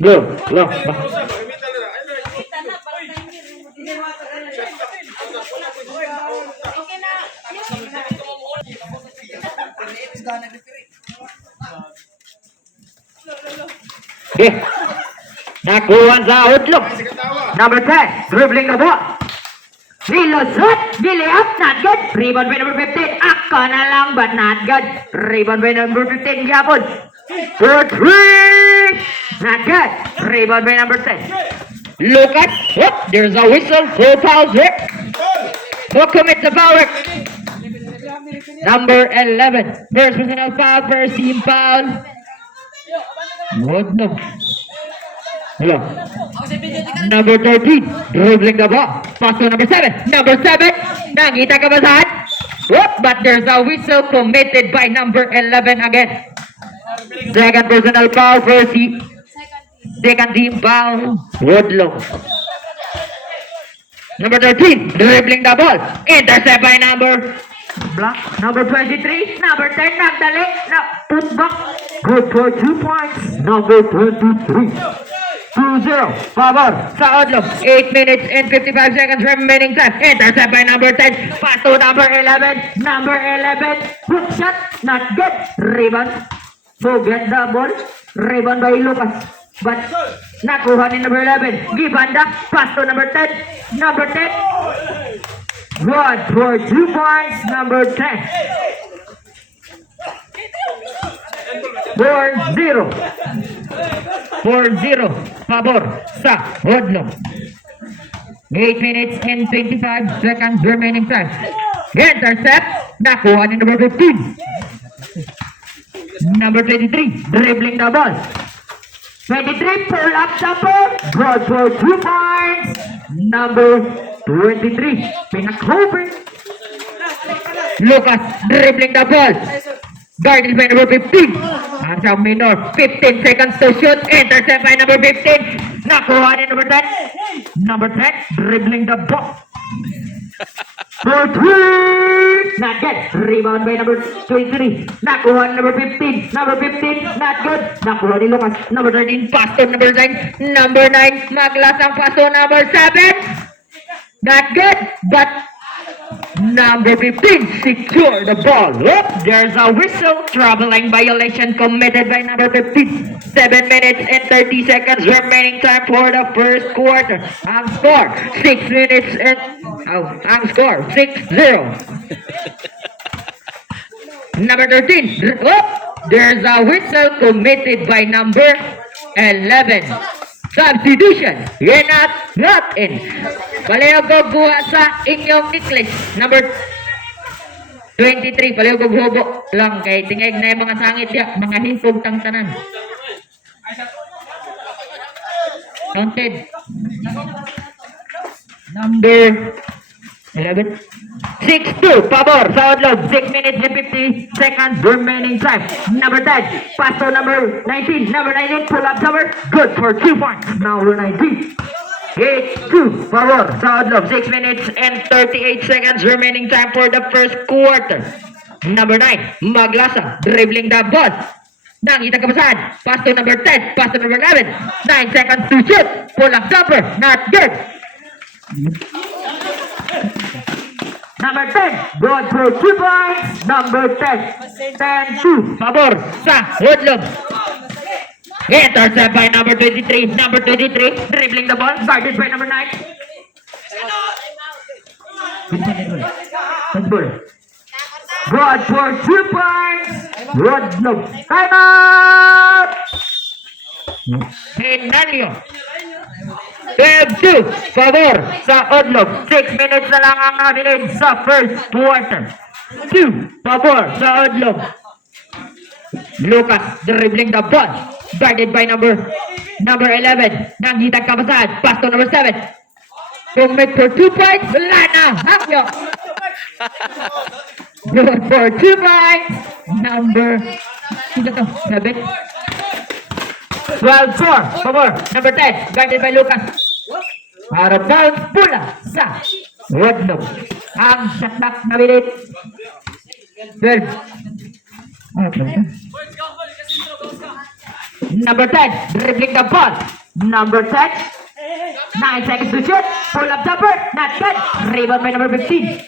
Go. Lo. Okay. Nakuha sa outlook. Number 10, dribbling the ball. Nilusot, niliap, not good. Rebound by number 15. Ako na lang, but not good. Rebound by number 15, Gapon. For 3. Not good. Rebound by number 10. Look at, there's a whistle. Full foul here. Who commits the foul? Number 11. First personal foul, first team foul. What no? Hello. Number 13, dribbling the ball. Pass to number 7. Number 7, nakita ka ba saan? But there's a whistle committed by number 11 again. Second personal foul, first team. Second team foul, Woodlow. Number 13, dribbling the ball. Intercept by number 23. Number 10, nagdali. Put back. Good for 2 points. Number 23. 2-0. Favor sa Odlo. 8 minutes and 55 seconds remaining time. Intercept by number 10. Pass to number 11. Number 11. Hook shot. Not good. Rebound. So get the ball. Rebound by Lucas. But nakuha ni number 11. Give banda. Pass to number 10. Number 10. Good for 2 points. Number 10. 4-0. 4-0. Favor sa Odlo. 8 minutes and 25 seconds remaining time. Intercept. Nakuha ni number 15. Number 23. Dribbling the ball. 23. Pull up jumper. Good for 2 points. Number 23. Pinakhover. Lucas dribbling the ball. Guarded by number 15. Ang minor. 15 seconds to shoot. Intercept by number 15. Nakuha ni number 10. Number 10. Dribbling the ball. For 3. Not good. Rebound by number 23. Nakuha ni number 15. Number 15. Not good. Nakuha ni Lucas. Number 13. Pass to number 9. Number 9. Maglasang pass to number 7. Not good. But number 15 secure the ball. There's a whistle. Troubling violation committed by number 15. 7 minutes and 30 seconds remaining time for the first quarter. Ang score 6 minutes and ang score 6-0. Number 13. There's a whistle committed by number 11. Substitution. You're not in. Palayo ko buha sa inyong necklace. Number 23. Palayo ko buho lang kay tingay na yung mga sangit ya. Mga hipog tang tanan. Counted. Number 11. 6-2. Pabor sa Odlog. 6 minutes and 50 seconds remaining time. Number 10. Pass to number 19. Number 19. Pull up cover. Good for 2 points. Number 19. 8-2. Pabor sa Odlog. 6 minutes and 38 seconds remaining time for the first quarter. Number 9. Maglasa. Dribbling the ball. Nakita ka ba saan? Pass to number 10. Pass to number 11. 9 seconds to shoot. Pull up cover. Not good. Number 10, good for 2 points. Number 10, 10-2. Favor sa Woodlow. Intercept by number 23. Number 23, dribbling the ball. Guarded by number 9. Good for 2 points. Woodlow. Time out! Hinalyo. 12-2. Favor sa Odlog. 6 minutes na lang ang nabilin sa first quarter. 2. Favor sa Odlog. Lucas dribbling the ball. Guarded by number 11. Nanghitag kapasahan. Pass to number 7. Commit for 2 points. Wala na. Hakyo. Good for 2 points. Number 7. 12-4. Favor. Number 10. Guarded by Lucas. Out of bounds. Pula sa Woodlow. Ang shot clock na bilit. 12. Number 10, dribbling the ball. Number 10, 9 seconds to shoot. Pull up jumper, not good. Rebound by number 15.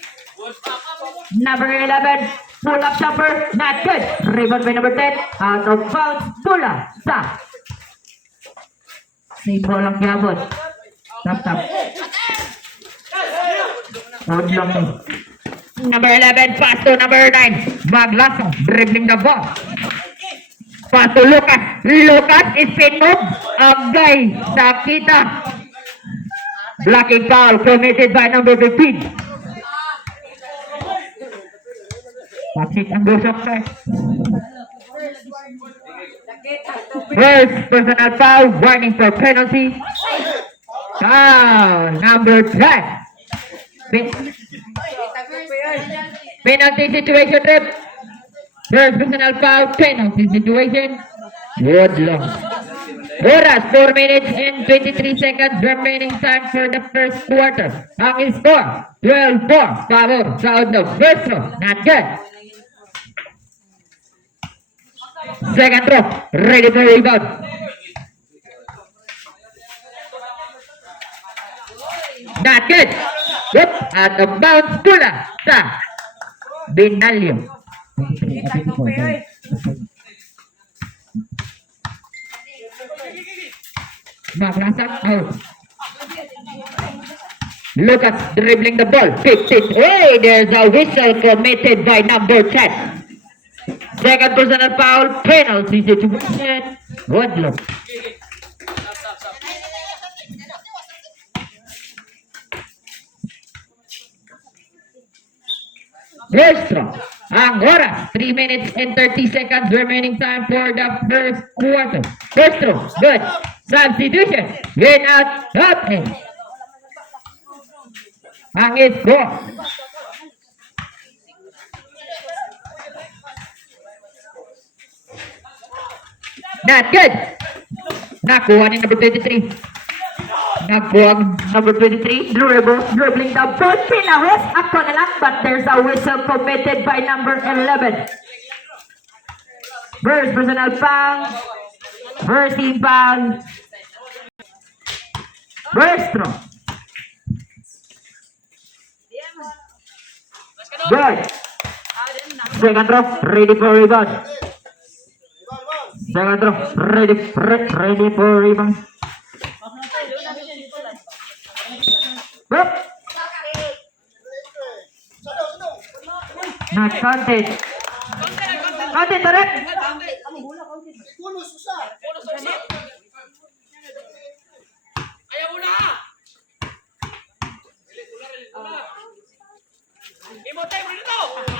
Number 11, pull up jumper, not good. Rebound by number 10, out of bounds. Pula sa. Simple lang yabot. Tap. Huwag lang eh. Number 11, pass to number 9. Maglaso, dribbling the ball. Pass to Lucas. Lucas is pinned. Agay sa kita. Blocking foul committed by number 15. Patrick ang gusok sir. First personal foul, warning for penalty. Foul number 10. Penalty situation rep. First personal foul, penalty situation. Good long. Oras, 4 minutes and 23 seconds remaining time for the first quarter. Ang score, 12-4, favor sa Outlaw. First row, not good. Second row, ready for rebound. Not good. Yep, out of bounds, pula sa Binalyo. Magrasak out. Lucas dribbling the ball. 15. Hey, there's a whistle committed by number 10. Second personal foul, penalty situation. Good look. Restro. Ang oras, 3 minutes and 30 seconds remaining time for the first quarter. Restro, good. Substitution. In out, up in. Ang score. Not good. Nakuha ni number 23. Nakuha number 23. Dribbling the ball. Pinahos. Ako na lang. But there's a whistle committed by number 11. First personal foul. First team foul. First throw. Good. Second throw. Ready for rebound. Second throw. Ready for rebound. Whoop. Not counted. Counted, tarik.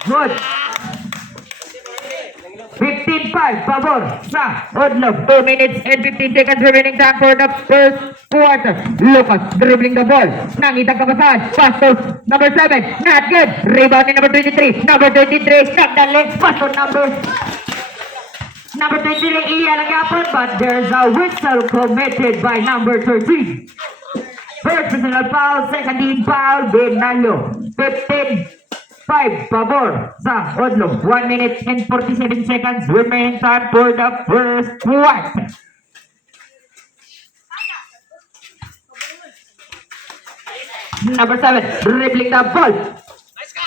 Good. 15-5, favor sa Outlaw. 2 minutes and 15 seconds remaining time for the first quarter. Lucas dribbling the ball. Nangitang kapasahan. Pass to number 7. Not good. Rebound ni number 23. Number 23. Nagdali. Pass to number 23. Iya lang yapon. But there's a whistle committed by number 13. First personal foul. Second team foul. Binalyo. 15-5, favor sa Outlaw. 1 minute and 47 seconds remaining time for the first quarter. Number 7, dribbling the ball.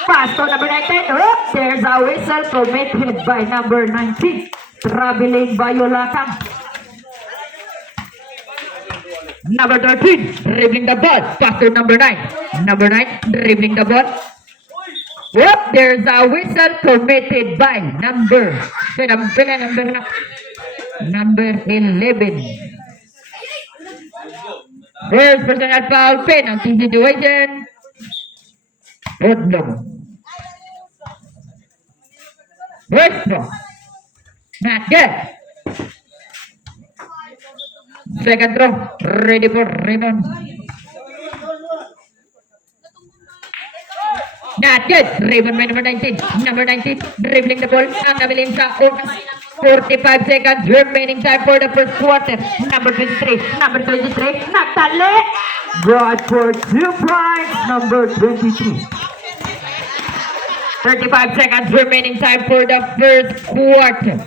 Pass to number 19. Oh, there's a whistle committed by number 19. Traveling Bayolakang. Number 13, dribbling the ball. Pass to number 9. Number 9, dribbling the ball. Yep, there's a whistle committed by number 11. First personal foul, penalty situation. Outlaw. First throw. Not good. Second throw, ready for rebound. Not good. Rebound by number 19. Number 19, dribbling the ball. Ang nabilin sa oras. 45 seconds remaining time for the first quarter. Number 23. Number 23. Nagtali. Good for 2 points. Number 23. 35 seconds remaining time for the first quarter.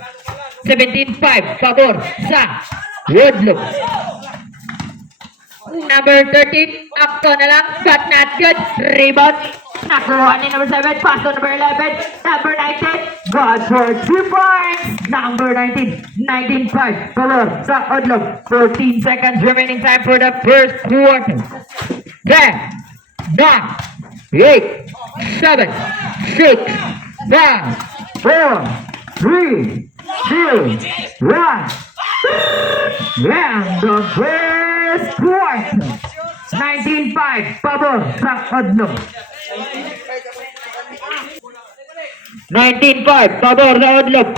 17-5, pabor sa Woodlook. Number 13, akto na lang, but not good. Rebound. Nakuha ni number 7, pass to number 11. Number 19, God for 2 points. Number 19, 19-5, pabor sa Woodlook. 14 seconds remaining time for the first quarter. 10, 9, 8, 7, 6, 5, 4, 3, 2, 1. And the first quarter. 19-5, pabor sa Woodlook. 19-5, pabor sa Woodlook.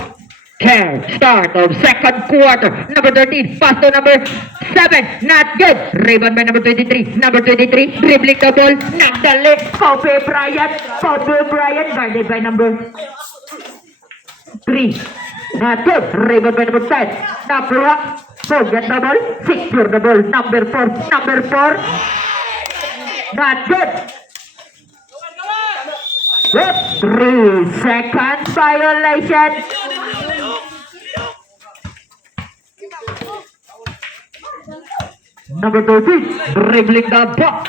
Start of second quarter. Number 13, pass to number 7. Not good. Rebound by number 23. Number 23, dribbling the ball. Nagdali. Kobe Bryant. Guarded by number 3. Not good. Rebound by number 10. Nakuha. Forget the ball. Secure the ball. Number 4. Not good. 3 seconds violation. Number 13, dribbling the ball.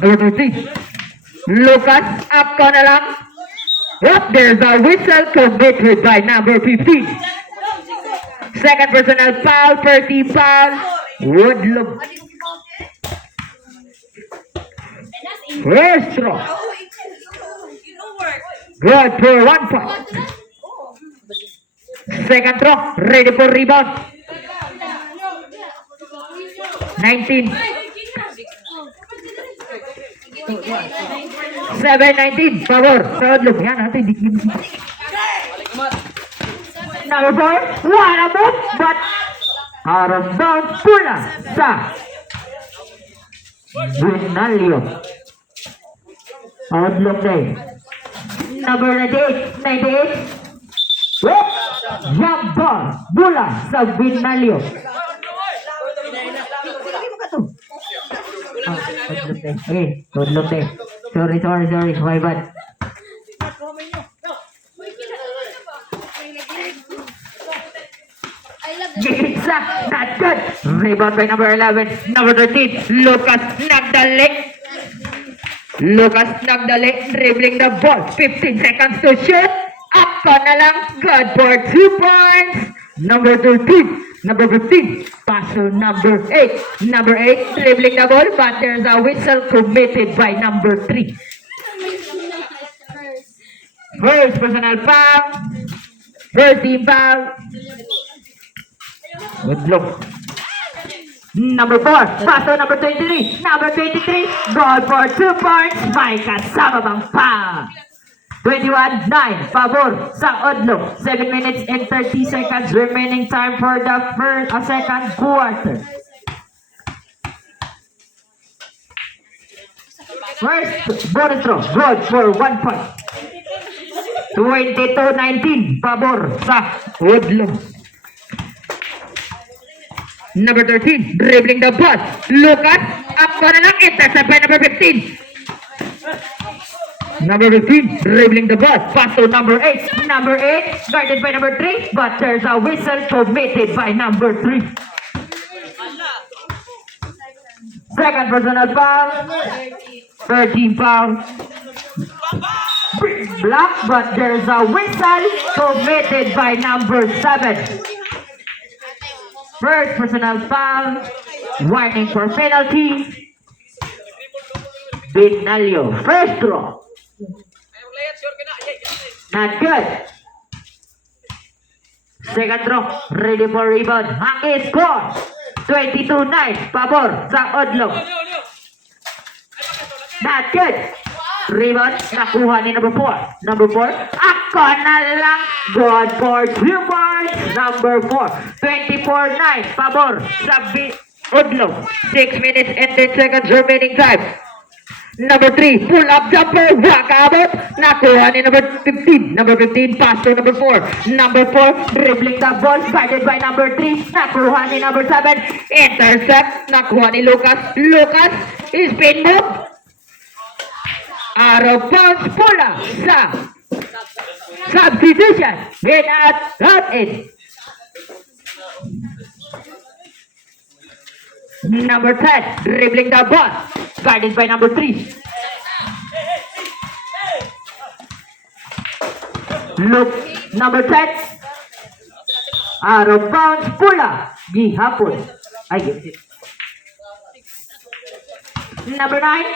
Number 13, Lucas, up ka na lang. Yep, there's a whistle committed by number 15. Second personal foul, 30 foul. Woodlook. First throw. Good for 1 point. Second throw, ready for rebound. 19. 7-19, favor. Woodlook. Yan natin, dikin. Number 4, wanna move, but out of bounds, pula sa Vinalio. Woodlook day. Number 98. Whoop! Jump ball, bola sa Vinalio. Woodlook day. Sorry. My bad. Gigitsa, not good. Rebound by number 11. Number 13, Lucas Nagdali, dribbling the ball. 15 seconds to shoot. Up ka na lang. Good for 2 points. Number 13, number 15, pass to number 8. Number 8, dribbling the ball, but there's a whistle committed by number 3. First personal foul. First team foul. Woodlook. Number 4, pass to number 23. Number 23, goal for 2 points. May kasama bang foul? 21-9, pabor sa Woodlook. 7 minutes and 30 seconds remaining time for the second quarter. First, bonus throw, good for 1 point. 22-19, pabor sa Woodlook. Number 13, dribbling the ball. Lucas, up ka na lang, intercept by number 15. Number 15, dribbling the ball. Pass to number 8. Number 8, guarded by number 3, but there's a whistle committed by number 3. Second personal foul. 13 foul. Block, but there's a whistle committed by number 7. First personal foul. Warning for penalty. Vinalio. First throw. Not good. Second throw. Ready for rebound. Ang score. 22-9. Pabor sa Woodlook. Not good. Rebound. Nakuha ni number 4. Number 4. Ako na lang. Good for 2 points. Number 4. 24-9. Pabor sa Woodlook. 6 minutes and 10 seconds remaining time. Number 3, pull up jumper, walkabout. Nakuha ni number 15. Number 15, pass to number 4. Number 4, dribbling the ball, guarded by number 3. Nakuha ni number 7. Intercept, nakuha ni Lucas. Lucas, spin move. Out of bounds, pula sa substitution. In at out in. Number 10, dribbling the ball. Guarded by number 3. Look, number 10. Out of bounds, pula. Gihapon. Ay, number 9.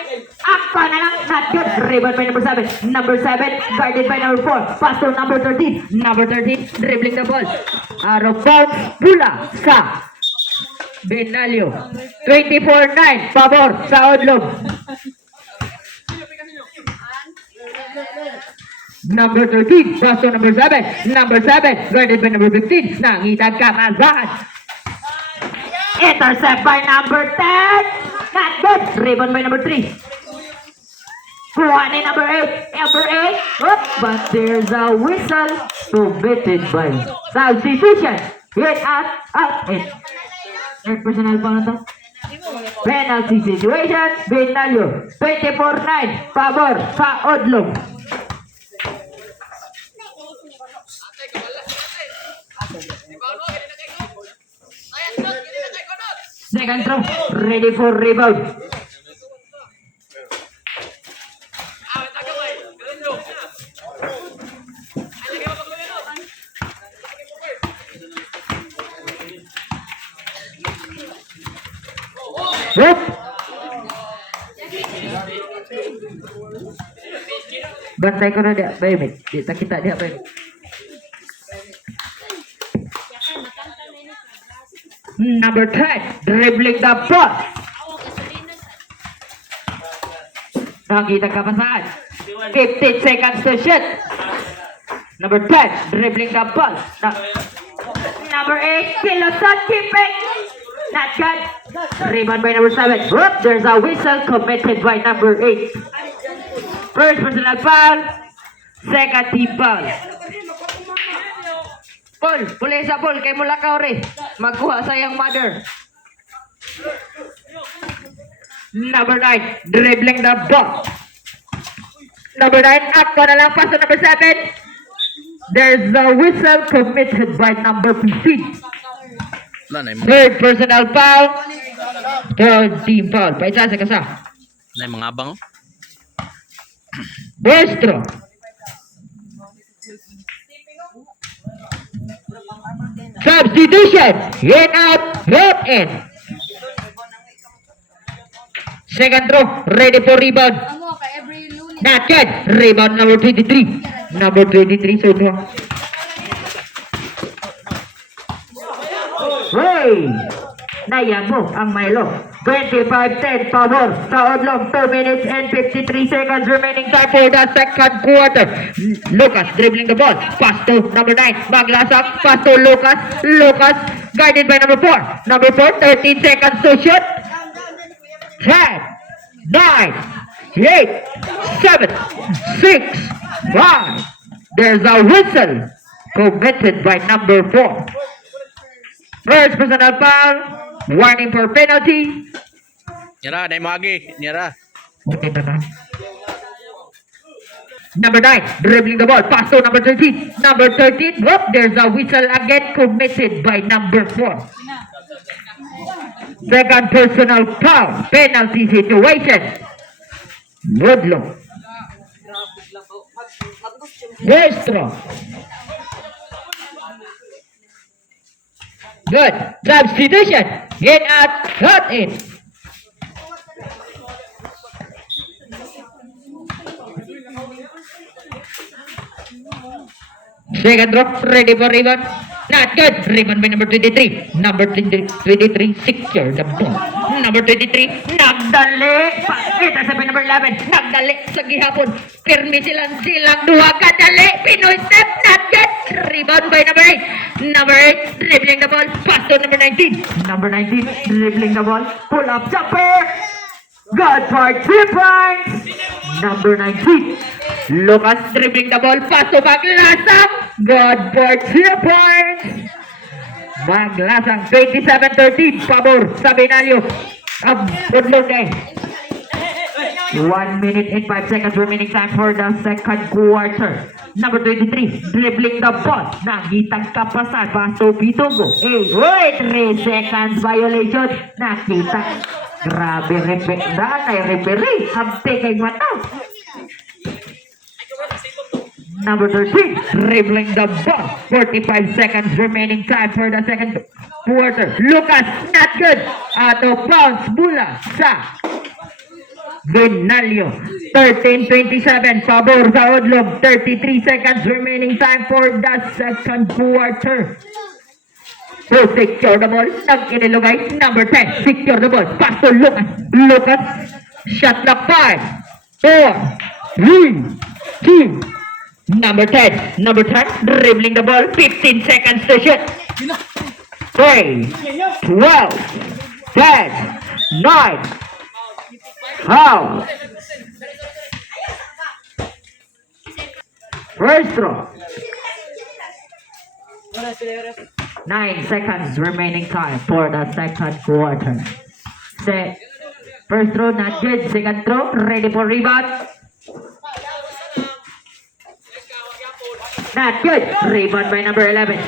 Akpa na lang. Not good. Rebound by number 7. Number 7. Guarded by number 4. Pass to number 13. Number 13. Dribbling the ball. Out of bounds. Pula. Sa Benalio. 24-9. Pabor. Sa Odlog. Number 13. Pass to number 7. Number 7. Guarded by number 15. Nangitag kamazahan. Intercept by number 10. Not good. Rebound by number 3. Kuha ni number 8. Number 8. Oh, but there's a whistle committed by substitution. Hit out, in. Third personal foul na to. Penalty situation. Benalio. 24-9. Pabor sa Odlog. Second throw, ready for rebound. Whoop. Bantay ko na dia, baby. Kita dia, baby. Number 10, dribbling the ball. Nakita ka pa saan? 15 seconds to shoot. Number 10, dribbling the ball. Number 8, Kilosot keeping. Not good. Rebound by number 7. Whoop, there's a whistle committed by number 8. First personal foul. Second team foul. Paul, pulisa Paul, kay mula ka ori. Magkuha sa iyang mother. Number 9, dribbling the ball. Number 9, up ko na lang pass to number 7. There's a whistle committed by number 15. Third personal foul. Third team foul. Paisa sa kasa. Na mga abang. Buestro. Substitution. In out. Hit in. Second throw. Ready for rebound. Not good. Rebound number 23. Number 23. So no. Hey! Nayang mo ang Milo. 25-10 pabor sa Odlog. 2 minutes and 53 seconds remaining time for the second quarter. Lucas dribbling the ball. Pass to number 9. Maglasak. Pass to Lucas. Lucas guarded by number 4. Number 4, 13 seconds to shoot. 10, 9, 8, 7, 6, 5. There's a whistle committed by number 4. First personal foul. Warning for penalty. Nyara, dai magi, nyara. Okay, number 9, dribbling the ball. Pass to number 13. Number 13. Whoop, there's a whistle again committed by number 4. Second personal foul. Penalty situation. Woodlow. Westro. Good. Substitution. In out. Cut in. Second drop. Ready for rebound. Not good. Rebound by number 23. Number 23 secure the ball. Number 23. Nagdali. Intercept by number 11. Nagdali sa gihapon. Pirmi silang duha kadali. Pinoy step. Not good. Rebound by number 8. Number 8. Dribbling the ball. Pass to number 19. Number 19. Dribbling the ball. Pull up jumper. Good for 3 points. Number 19. Lucas dribbling the ball. Pass to Maglasang. Good for 3 points. Maglasang 27-13. Pabor sa Benalio. Udlog eh. 1 minute and 5 seconds remaining time for the second quarter. Number 23, dribbling the ball. Nakitang kapasan, paso Pitogo. Wait, 3 seconds violation. Nakita. Grabe, referee. Hante kay mata. Number 13, dribbling the ball. 45 seconds remaining time for the second quarter. Lucas, not good. Out of bounds, Bula sa Vinalio. 13-27, pabor sa Odlog. 33 seconds remaining time for the second quarter. So, secure the ball. Nag-inilugay. Number 10, secure the ball. Pass to Lucas. Lucas, shot clock 5, 4, 3, 2, Number 10, dribbling the ball, 15 seconds to shoot. 3, 12, 10, 9, how? First throw. 9 seconds remaining time for the second quarter. First throw, not good. Second throw, ready for rebound. Not good. Rebound by number 11.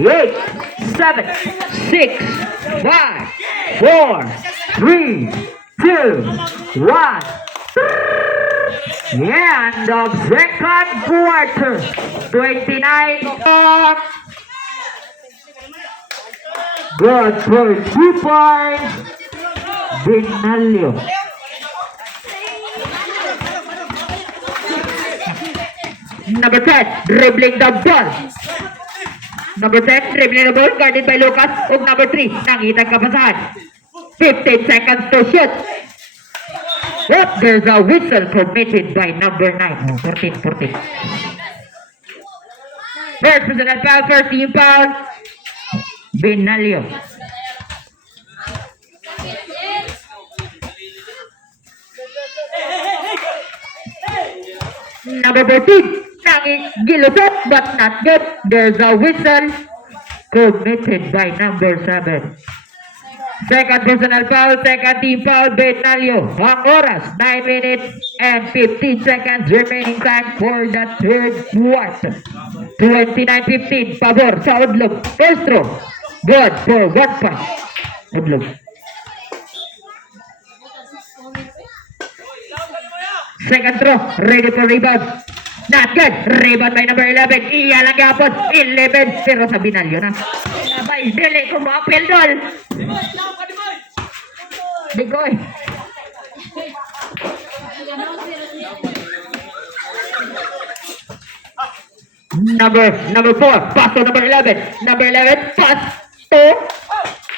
8, 7, 6, 5, 4, 3, 2, 1. End of second quarter. 29. Good for 2 points. Vinalio. Number 10, dribbling the ball. Number 10, dribbling the ball, guarded by Lucas. Og number 3, nangitang kapasahan. 15 seconds to shoot. But there's a whistle committed by number 9. 14. First personal foul, first team foul. Vinalio. Number 14. Gilusot but not good. There's a whistle committed by number 7. Second personal foul, second team foul, Vinalio. Ang oras, 9 minutes and 15 seconds remaining time for the third quarter. 29-15, pabor sa Odlog. First throw, good for 1 point. Odlog. Second throw, ready for rebound. Not good. Rebound by number 11. Iya lang yapon. 11. Pero sa Vinalio na. Labay. Dili ko ma-apel doon. Digoy. Number 4. Pass to number 11. Number 11. Pass to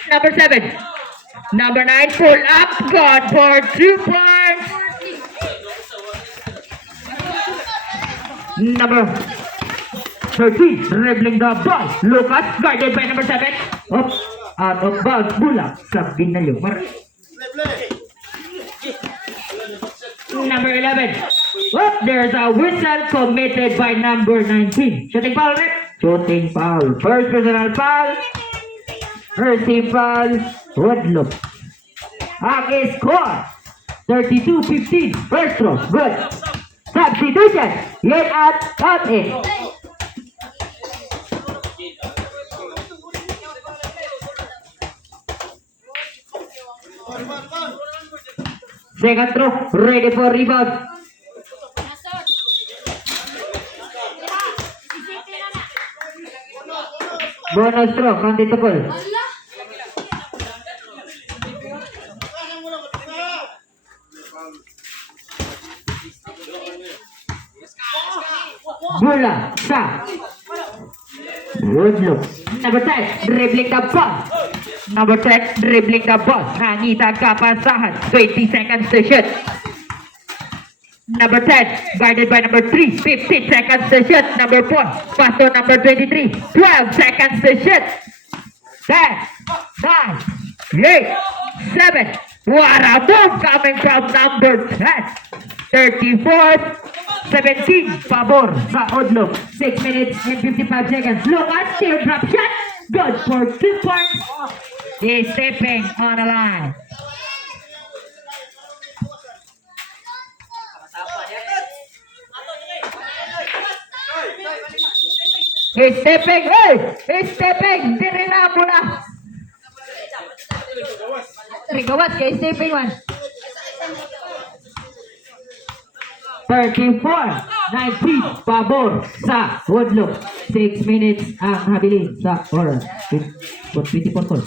number 7. Number 9. Pull up. God for 2 points. Number 13, dribbling the ball. Lucas, guarded by number 7. Out of bounds, Bula sa Vinalio. Number 11. There's a whistle committed by number 19. Shooting foul, Rick. Shooting foul. First personal foul. First team foul. Woodlook. Ang score. 32-15. First throw. Good. Substitution. Yet out in. Second throw. Ready for rebound. Bonus throw. Kanti tukul. Bola sa Woodlook. Number 10, dribbling the ball. Number 10, dribbling the ball. Nangitang kapasahan. 20 seconds to shoot. Number 10, guarded by number 3. 15 seconds to shoot. Number 4, pass to number 23. 12 seconds to shoot. 10, 9, 8, 7. What a move coming from number 10. 34, 17, pabor sa Odlog. 6 minutes and 55 seconds. Look at teardrop shot. Good for 2 points. He's stepping on the line. Stepping, hey! Stepping! Dirira mo na! Rigawas kay stepping one. 34-19 pabor sa Woodlook. 6 minutes ang habilin sa oras. 24 calls.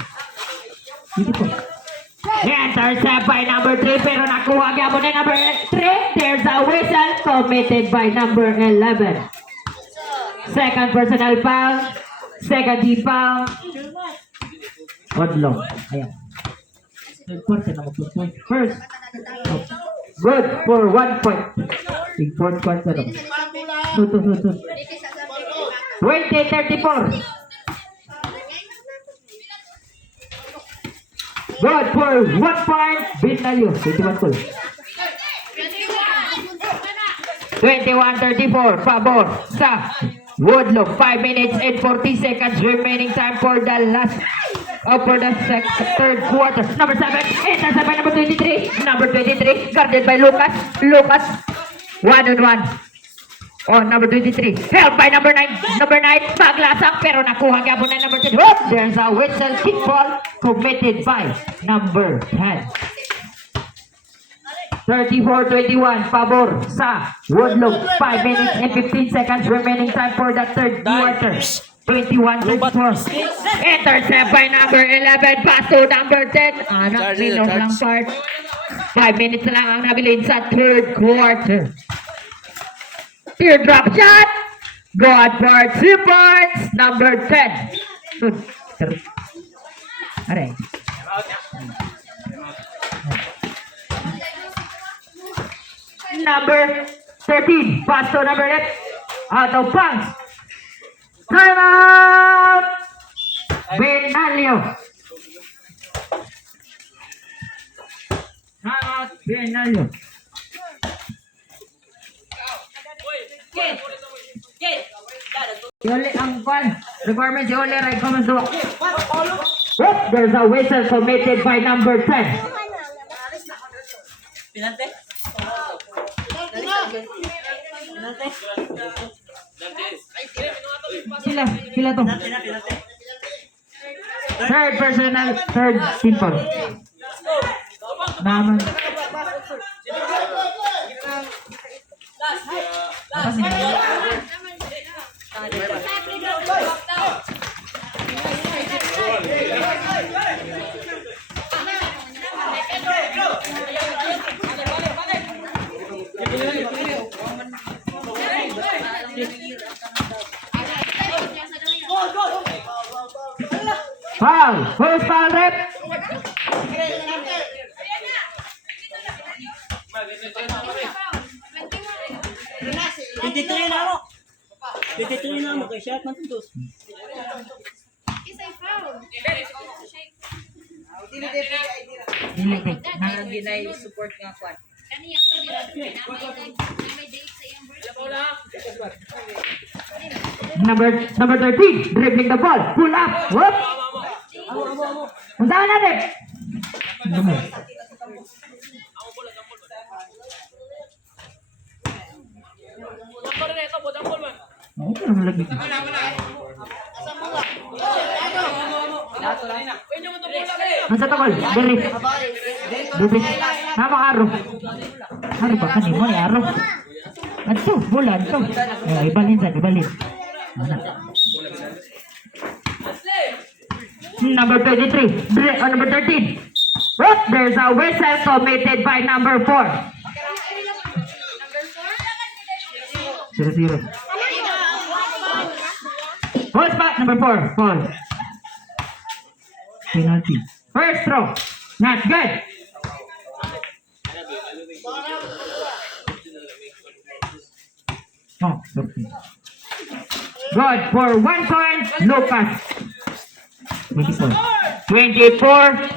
24. Intercept by number 3 pero nakuha niya mo na number 3. There's a whistle committed by number 11. Second personal foul. Second deep foul. Woodlook. Ayan. Third quarter na mag-point. First. Good for 1 point. Big fourth quarter. Suto. 20-34. Good for 1 point. Binalyo. 21 goal. 21-34. Pabor sa Woodlook. 5 minutes and 40 seconds remaining time for the last for the third quarter. Number 7, intercept by number 23. Number 23, guarded by Lucas. Lucas, 1-on-1. On number 23, held by number 9. Number 9, paglasang pero nakuha niya po na number 10. Oh, there's a whistle kick ball committed by number 10. 34-21, pabor sa Woodlook. 5 minutes and 15 seconds remaining time for the third quarter. 21-34. Intercept by number 11. Pass to number 10. Anak minor lang part. 5 minutes lang ang nabilin sa third quarter. Teardrop shot. Good for 2 points. Number 10. Good. Aray. Number 13. Pass to number 8. Out of bounds. Time out! Benalio. Time out, Benalio. Yoli ang kwan. Requirement si Oli Ray Comando. There's a whistle committed by number 10. Pinante? Sila to. Third personal, third team foul. Naman. Foul! First foul rep! Tituloy na ako. Tituloy na ako. Kaya shot man ito. Ginay support nga kwan. Number 13, dribbling the ball, pull up, whoop! Unsahan natin? Okay naman lagi. Nasa takol, Derry. Nama Aro. Aro ba kanimo ni Aro? Adto, bulan to. Ibalin sa ibalin. Number 23, number 13. Oh, there's a whistle committed by number 4. 0-0. Ball spot, number 4. Ball. Penalty. First throw. Not good. Oh, okay. Good for 1 point, Lucas. 24. 24.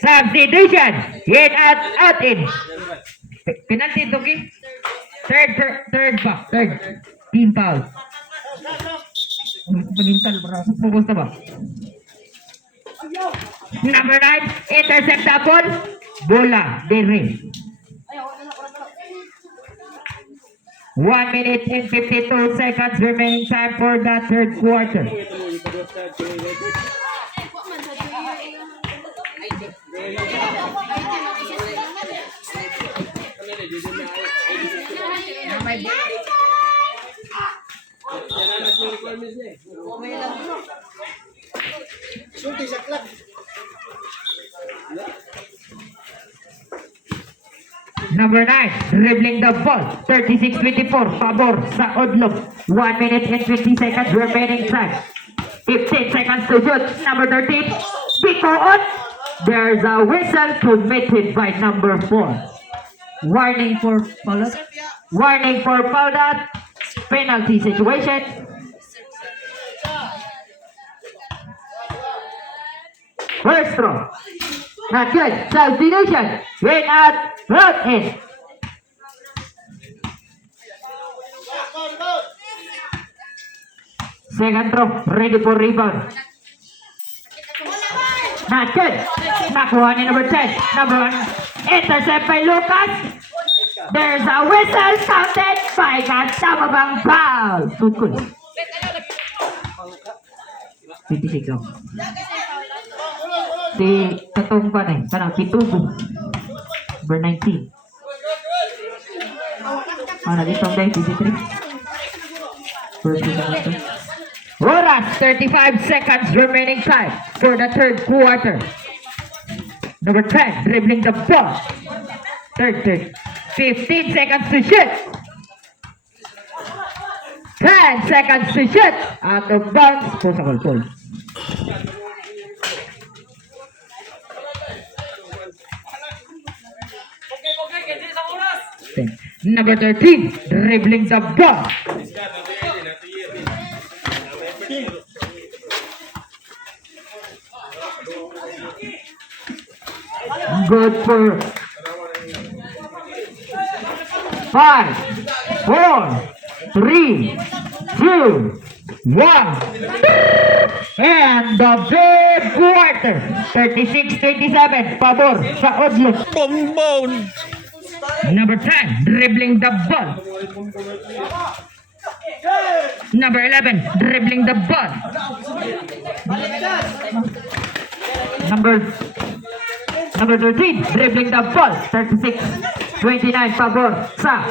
Substitution. In out in. Penalty to kick. Third team foul. Pagintal para sa focus na ba? Number 9, intercept the ball. Bola, Derry. 1 minute and 52 seconds remaining time for the third quarter. Number 9, dribbling the ball. 36-24, pabor sa Odlog. 1 minute and 50 seconds remaining time. 15 seconds to shoot. Number 13, Pico on. There's a whistle committed by number 4. Warning for foul out. Warning for foul out. Penalty situation. First throw. Not good. Substitution. Win out. Road in. Second throw. Ready for rebound. Not good. Nakuha ni number 10. Number 1. Intercept by Lucas. There's a whistle counted by Katamabang foul. Good. 56 oh. Si Katong pa na kanang Pitubo. Number 19. Ano dito ang 53? First quarter. Oras, 35 seconds remaining time for the third quarter. Number 10, dribbling the ball. Third. 15 seconds to shoot. 10 seconds to shoot. Out of bounds. Pull sa goal. Number 13, dribbling the ball. Good for 5, 4, 3, 2, 1. And the third quarter, 36-27, pabor sa Odlog. Bombon! Number 10, dribbling the ball. Number 11, dribbling the ball. Number 13, dribbling the ball. 36-29, pabor sa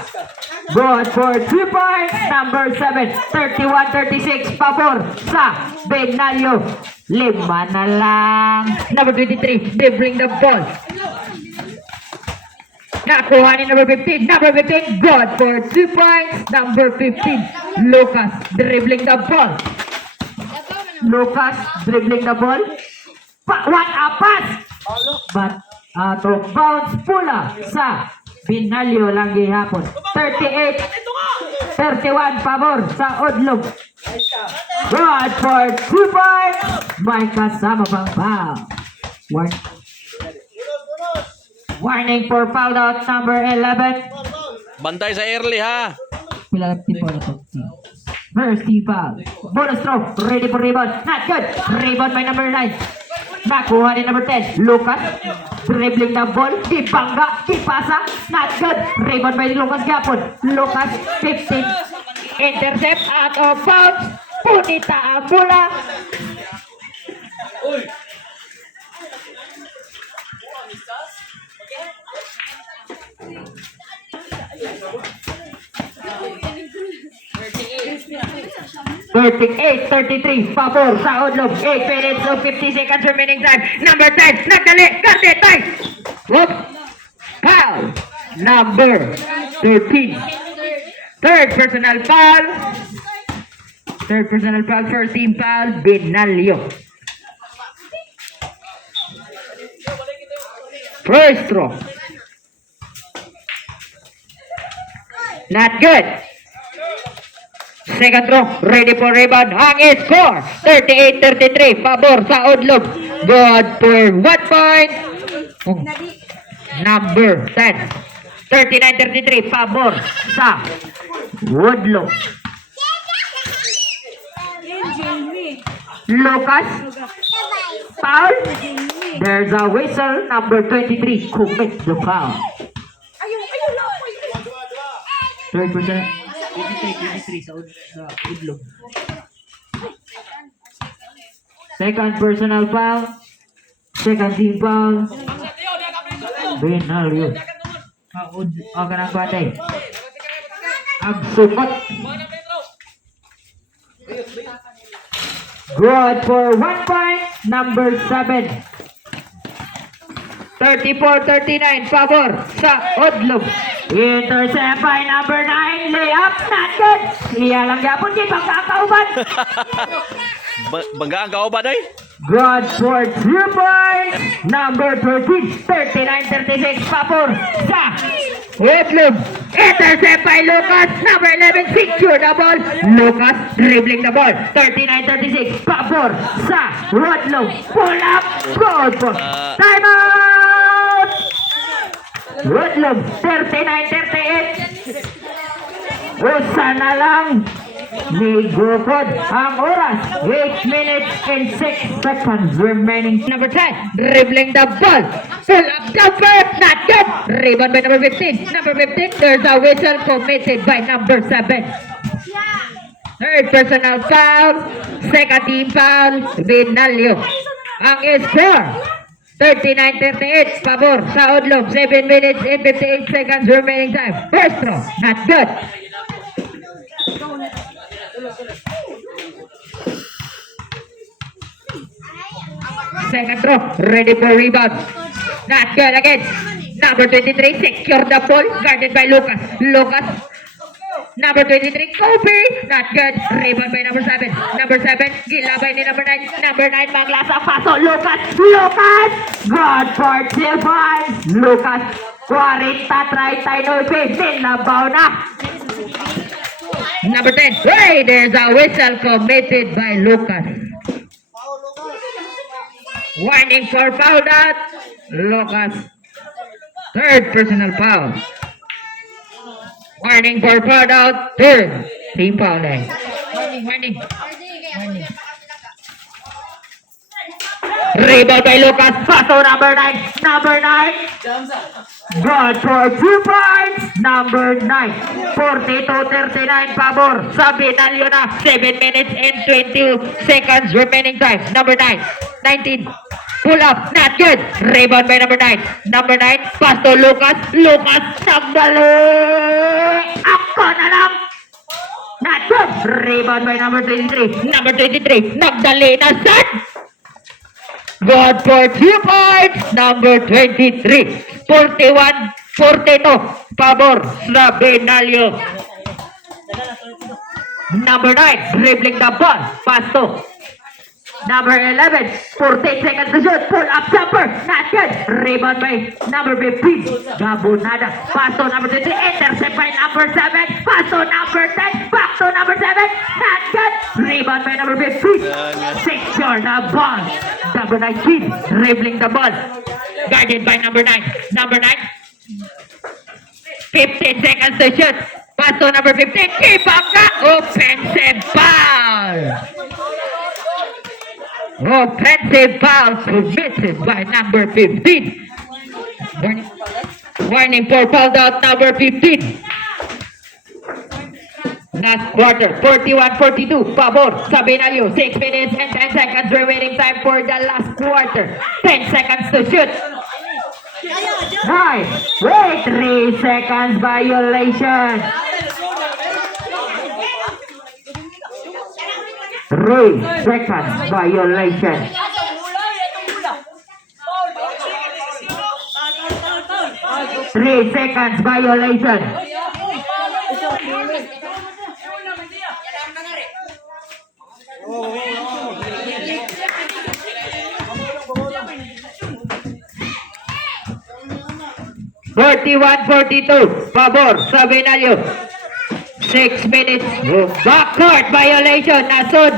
good for 3 points. Number 7, 31-36, pabor sa Bernalio. 5 na lang. Number 23, dribbling the ball. Nakuha ni number 15. Number 15, good for 2 points. Number 15, Lucas, dribbling the ball. Lucas, dribbling the ball. What a pass! But out of bounds, pula sa Binalyo lang gihapon. 38-31, pabor sa Odlog. Good for 2 points. May kasama pang foul. Warning for foul out number 11. Bantay sa early ha. First team foul. Bonus throw. Ready for rebound. Not good. Rebound by number 9. Nakuha ni number 10. Lucas. Dribbling the ball. Di bangga. Di pasa. Not good. Rebound by Lucas Gapon. Lucas 15. Intercept out of bounds. Punita ang bola. Thirty-eight, 33, pabor sa Odlog. 8 minutes of 50 seconds remaining time. Number 10, nagdali, kante, time. Whoop. Foul. Number 13. Third personal foul. First team foul, Binalyo. First throw. Not good. Second throw, ready for rebound. Ang score, 38-33, pabor sa Odlog. Good for 1 point. Number 10. 39-33, pabor sa Odlog. Lucas, foul. There's a whistle. Number 23 commits the foul. Third percent. 23 sa Udlog. Second personal foul. Second team foul. Benalio. Ang kanang batay. Agsukot. Good for 1 point. Number 7. 34-39. Favor sa Odlog. Intercept by number 9. Layup. Not good. Iya lang yapon. Di pagkakauban. Bangga ang kauban ay. Good for 2 points. Number 13. 39-36. Favor sa Odlog. Intercept by Lucas. Number 11. Secure the ball. Lucas dribbling the ball. 39-36. Favor sa Odlog. Pull up. Good for time out. Odlog. 39-38. Usa na lang. Nigukod ang oras. 8 minutes and 6 seconds remaining. Number 10, dribbling the ball. Pull up jumper, not good. Rebound by number 15. Number 15, there's a whistle committed by number 7. Third personal foul. Second team foul. Benalio. Ang score, 39-38. Pabor sa Odlog. 7 minutes and 58 seconds remaining time. First throw, not good. Second throw, ready for rebound. Not good again. Number 23, secure the ball, guarded by Lucas. Lucas. Number 23, Kobe. Not good. Rebound by number 7. Number 7, gilabay ni number 9. Number 9, maglasa paso. Lucas. Lucas. God for defense. Lucas. 40-39. Sinabaw na. Number 10. Hey, there's a whistle committed by Lucas. Warning for foul out. Lucas. Third personal foul. Warning for foul out. Third team foul. Warning. Rebound by Lucas. Paso number 9. Number 9. Good for 2 points. Number 9. 42-39 pabor. Sa Benalio na. 7 minutes and 20 seconds remaining time. Number 9. 19. Pull up. Not good. Rebound by number 9. Number 9. Pass to Lucas. Lucas. Nagdali. Ako na lang. Not good. Rebound by number 23. Number 23. Nagdali na sad. Good for 2 points. Number 23. 41-42. Pabor sa Benalio. Number 9. Dribbling the ball. Pass to number 11. 14 seconds to shoot. Pull up jumper. Not good. Rebound by number 15. Gabonada. Pass to number 20. Intercept by number 7. Pass to number 10. Back to number 7. Not good. Rebound by number 15. Secure the ball. Number 19. Dribbling the ball. Guarded by number 9. Number 9. 15 seconds to shoot. Pass to number 15. Keep up the offensive foul. Offensive foul committed by number 15. Warning for foul out number 15. Last quarter, 41-42. Pabor sa Benalio. 6 minutes and 10 seconds remaining time for the last quarter. 10 seconds to shoot. Right. Wait, 3 seconds violation. 3 seconds violation. 3 seconds violation. Forty-one, 42. Pabor sa Benalio. 6 minutes. Backcourt violation. Nasod.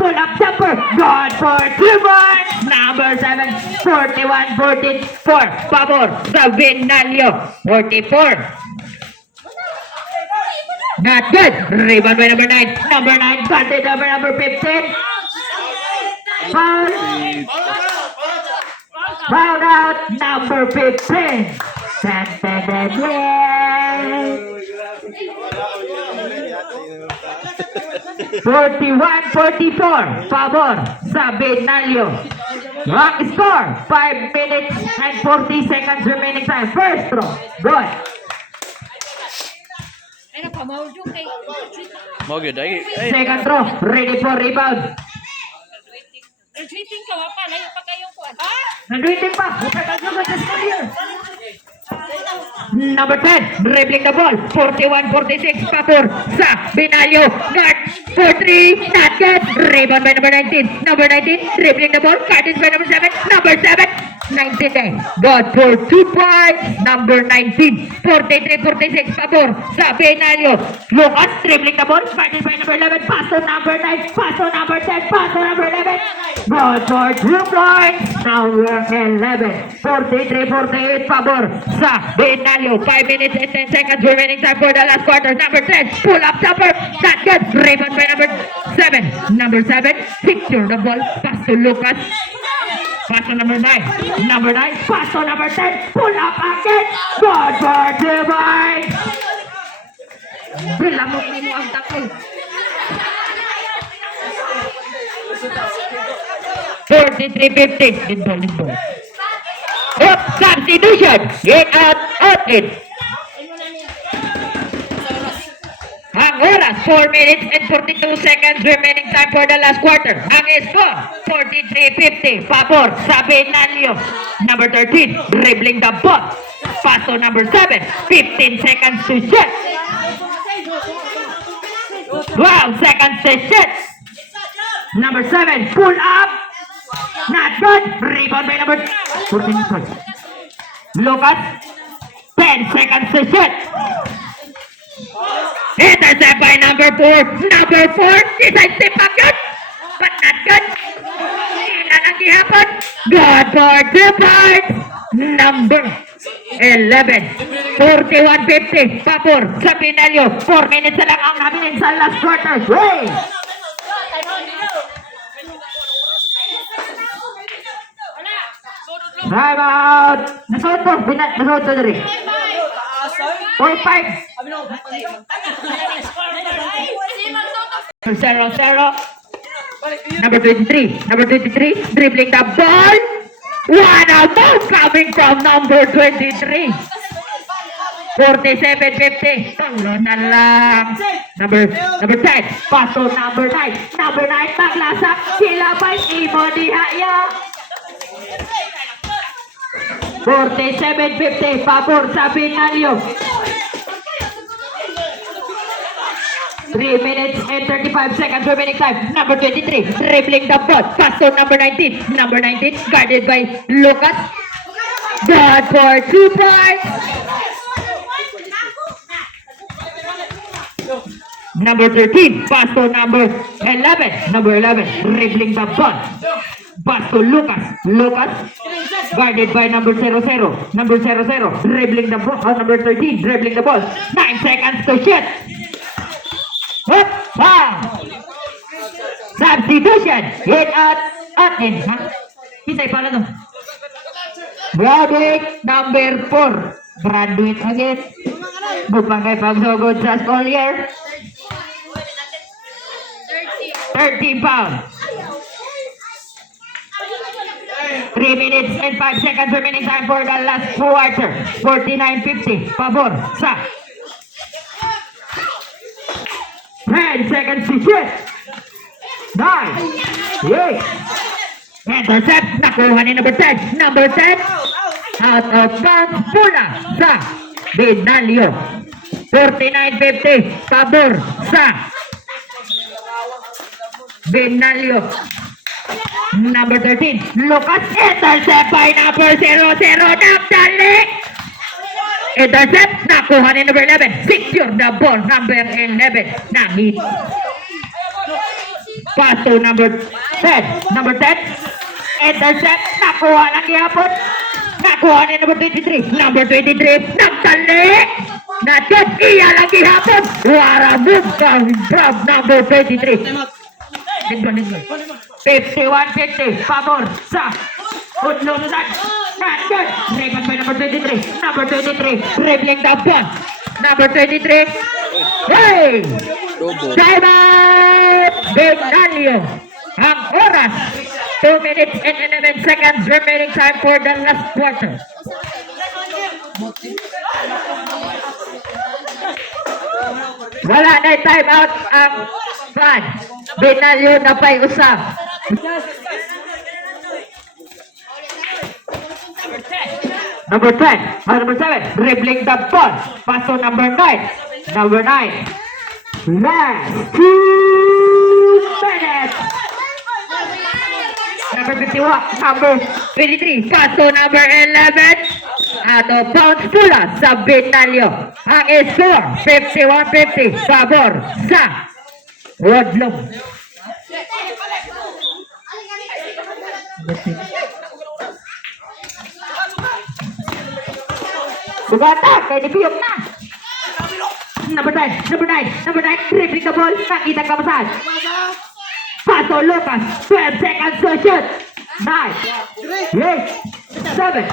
Pull up jumper. Good for 2 points. Number 7. 41-44. Pabor sa Benalio. 44. Not good. Rebound by number 9. Number 9. Guarded over number 15. Foul. Foul out number 15. Santana 41-44. Favor sa Benalio. Ang score, 5 minutes and 40 seconds remaining time. First throw. Good. Ay, napamaul yung kay... Mo gyud ay. Second throw. Ready for rebound. Retreating ka, wapa. Layo pa kayong kuwan. Nag-waiting pa. Nakatagod sa score. Number 10, dribbling the ball. 41-46, Papur sa Benalio. Guard for 3, not good. Rebound by number 19. Number 19, dribbling the ball. Guarded by number 7. Number 7, 19. Good for 2 points. Number 19, 43-46, Papur sa Benalio. Lucas, dribbling the ball. Guarded by number 11. Pass to number 9. Pass to number 10. Pass to number 11. Good for 2 points. Number 11, 43-48, Papur sa Benalio. 5 minutes and 10 seconds remaining time for the last quarter. Number 10, pull up jumper, not good. Rebound by number 7. Number 7, secure the ball. Pass to Lucas. Pass to number 9. Number 9, pass to number 10. Pull up again. Good for Divine. Bilamok ni mo ang takol. 43-50. Lead ball. Up, substitution. Get out it. Ang oras, 4 minutes and 42 seconds remaining time for the last quarter. Ang score, 43-50. Favor sa Benalio. Number 13, dribbling the ball. Pass to number 7. 15 seconds to shoot. 12 seconds to shoot. Number 7, pull up. Not good. Rebound by number 14 points. Lucas, 10 seconds to shoot. Intercept by number 4. Number 4, decisive pa good. But not good. Ilan ang gihapon? Good for 2 points. Number 11. 41-50. Papur sa Benalio. 4 minutes na lang ang nabilin sa last quarter. Hey! Time out! Nasuot to! Nasuot to dali. 4-5. 0-0. Number 23. Number 23. Dribbling the ball. One out coming from number 23. 47-50. Tulo na lang. Number 10. Pass to number 9. Number 9. Maglasak. Sila ba'y imo dihaya? 47-50, Papur sa Benalio. 3 minutes and 35 seconds remaining time. Number 23, dribbling the ball. Pass to number 19. Number 19, guarded by Lucas. Good for 2 points. Number 13, pass to number 11. Number 11, dribbling the ball. Pass to Lucas. Lucas, guarded by number 00. Number 00, dribbling the ball. Number 13, dribbling the ball. 9 seconds to shoot. Hop, bang! Substitution. Hit out in. Kita pala to. Graduate number 4. Graduate again. Bupang kay pagsugod sa Collier. 30 pounds. 3 minutes and 5 seconds remaining time for the last quarter. 49-50. Pabor sa 10 seconds to shoot. 9. 8. Intercept. Nakuha ni number 10. Number 10. Out of bounds. Pula sa Benalio. 49-50. Pabor sa Benalio. Number 13, Lucas, intercept by number 00, Nagdali! Intercept, nakuha ni number 11, secure the ball, number 11, Nangit. Pass to number 10, intercept, nakuha ng gihapon, nakuha ni number 23, Nagdali! Natin, iya lang gihapon, Warabog from number 23. Nagdali. 51-50. Pabor sa Udlunusan. Not good. Rebound by number 23. Number 23. Dribbling the ball. Number 23. Hey! Robo. Time out! Bernalio. Ang oras. 2 minutes and 11 seconds remaining time for the last quarter. Wala na time out ang fan. Bernalio na pa'y usap. Number 10, number 7, dribbling the ball. Pass to number 9. Number 9. Last 2 minutes. Number 51, number 23. Pass to number 11. Out of bounds pula sa Bernalio. Ang score, 51-50. Pabor sa Rodlong. Sugata, kay Dipiyok na. Number 9, number 9, number 9, dribbling the ball, nakita ka masan. Paso Lucas, 12 seconds to shoot. 9, 8, 7,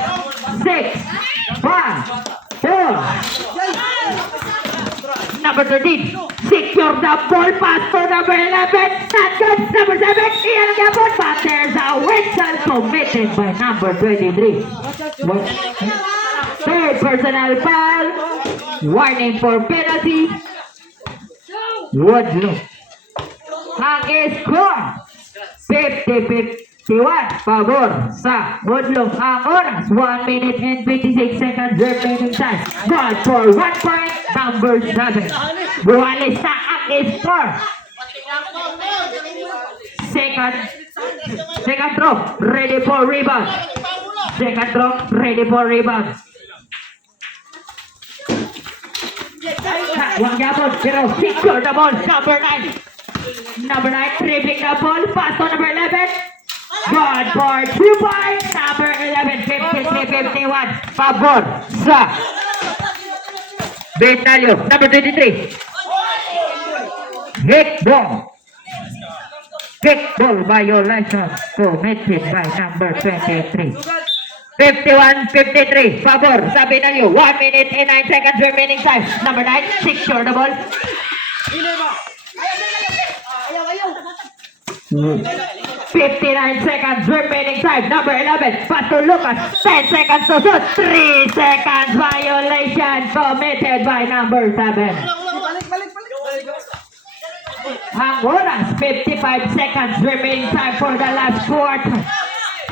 6, 5, 4. Number 13, secure the ball, pass to number 11. Not good, number 7, iyan ang yapon. But there's a whistle committed by number 23. Third personal foul. Warning for penalty. Woodlow. Ang score, 50-51. Pabor sa Woodlow. Ang oras, 1 minute and 26 seconds remaining time. Ball for 1 point, number 7. Buwalis na ang score. Second throw, ready for rebound. Second throw, ready for rebound. Wang Yapon, pero secure the ball. Number 9. Number 9, dribbling the ball. Pass to number 11. Good for 2 points. Number 11, 53-51. Pabor sa Bernalio. Number 23. Hit ball. Kickball violation committed by number 23. 51-53. Pabor sa Bernalio. 1 minute and 9 seconds remaining time. Number 9, secure the ball. 59 seconds remaining time. Number 11, pass to Lucas. 10 seconds to shoot. 3 seconds violation committed by number 7. Ang oras, 55 seconds remaining time for the last quarter.